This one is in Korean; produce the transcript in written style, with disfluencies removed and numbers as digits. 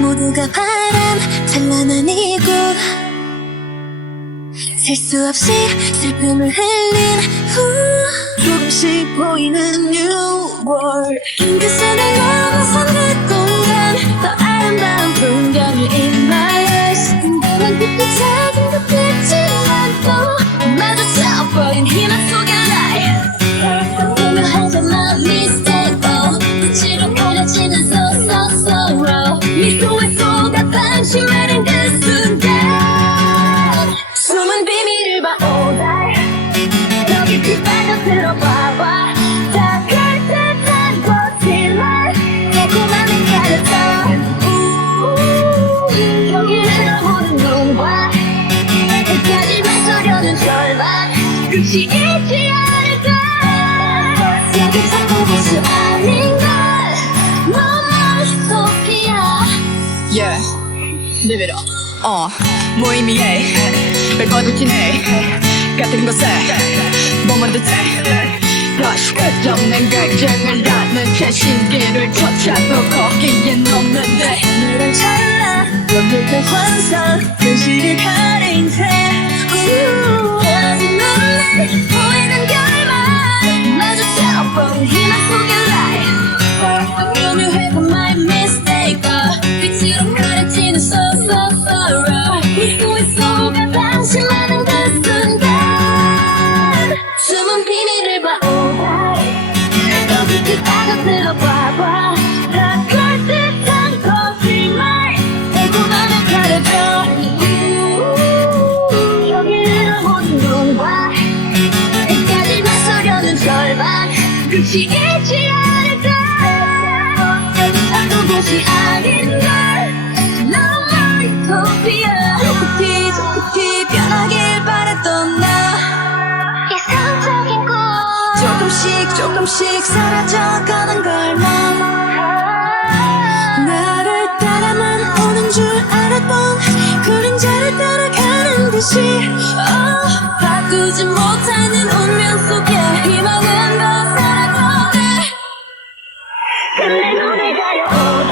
모두가 바람 찬란한 이곳 셀 수 없이 슬픔을 흘린 후 조금씩 보이는 New World 그 손을 넘어선 그 공간 더 아름다운 풍경이 in my eyes 공간한 빛도 작은 것들지만 또 마주쳐버린 희망 속에 날 보며 하잖아 mistake 빛으로 가려지는 so raw 미소에 쏟아 방심하는 그 순간 숨은 비밀을 봐 all night 더 깊이 빠져들어봐봐 다 그럴듯한 거짓말 달콤함을 가렸다 여기를 보는 눈과 끝까지 맞서려는 절망 끝이 있지 않을까 여기 자꾸 볼수 아닌 걸 Yeah, live it up. 무의미해 벨거두지네 같은 곳에 머문 듯해 다시 끝없는 갈증을 닿는 채 신기를 쫓아도 거기엔 없는데 너랑 찰나 완벽한 환상 현실을 가린 채 아직 눈에 보이는 결말 마주쳐버린 희망 속의 light 묘묘했던 my mistake 빛으로 가려지는 so raw 미소에 속아 방심하는 그 순간 숨은 비밀을 봐 all night 더 깊이 빠져들어봐봐 다 그럴듯한 거짓말 달콤함을 가려져 여기를 보는 눈과 끝까지 맞서려는 절망 끝이 있지 않을까 여기 곳이 아닌 걸 너무 유토피아 조금씩 변하길 바랬던 나 이상적인 꿈 조금씩 사라져가는 걸 난 나를 따라만 오는 줄 알았던 그림자를 따라가는 듯이 바꾸지 못하는 운명 속에 희망은 더 살아도네 근데 눈을 가려